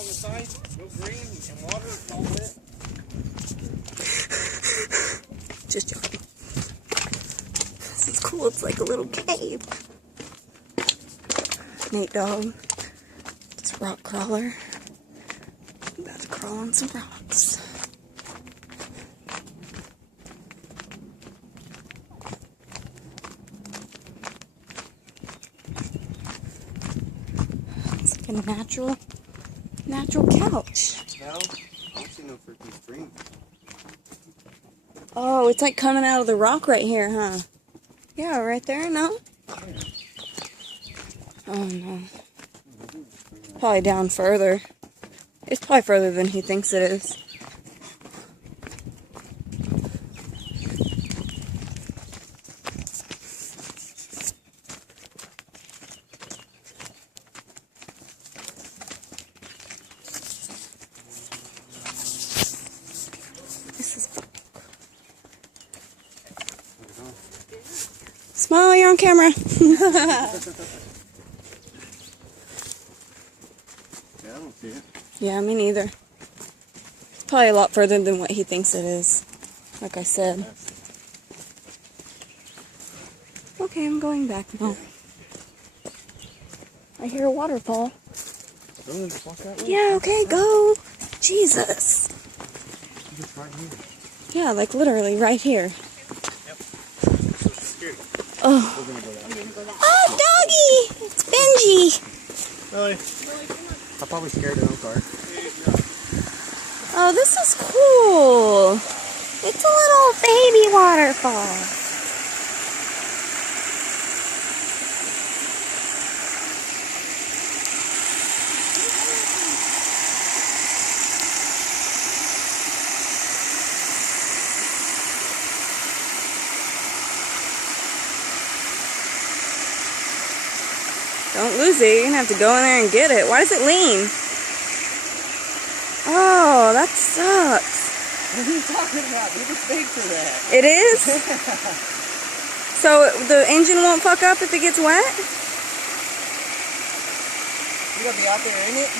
on the side, go green and water, it's all lit. Just joking. This is cool. It's like a little cave. Nate Dog. It's a rock crawler. I'm about to crawl on some rocks. It's like a natural couch. No, I don't see no freaking stream. Oh, it's like coming out of the rock right here, huh? Yeah, right there, no? Oh, no. Probably down further. It's probably further than he thinks it is. This is... Smile, you're on camera. Yeah, I don't see it. Yeah, me neither. It's probably a lot further than what he thinks it is. Like I said. Okay, I'm going back now. I hear a waterfall. Really? Just walk that way? Yeah, okay, go. Jesus. Just right here. Yeah, like literally right here. Yep. So scary. Oh. We're gonna go that way. Oh, doggy! It's Benji. Really? I'm probably scared of no car. Oh, this is cool. It's a little baby waterfall. Don't lose it. You're going to have to go in there and get it. Why does it lean? Oh, that sucks. What are you talking about? There's a mistake for that. It is? So the engine won't fuck up if it gets wet? You gotta be out there in it.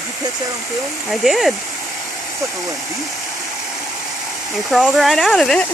Did you catch that on film? I did. It's like a run deep. And crawled right out of it.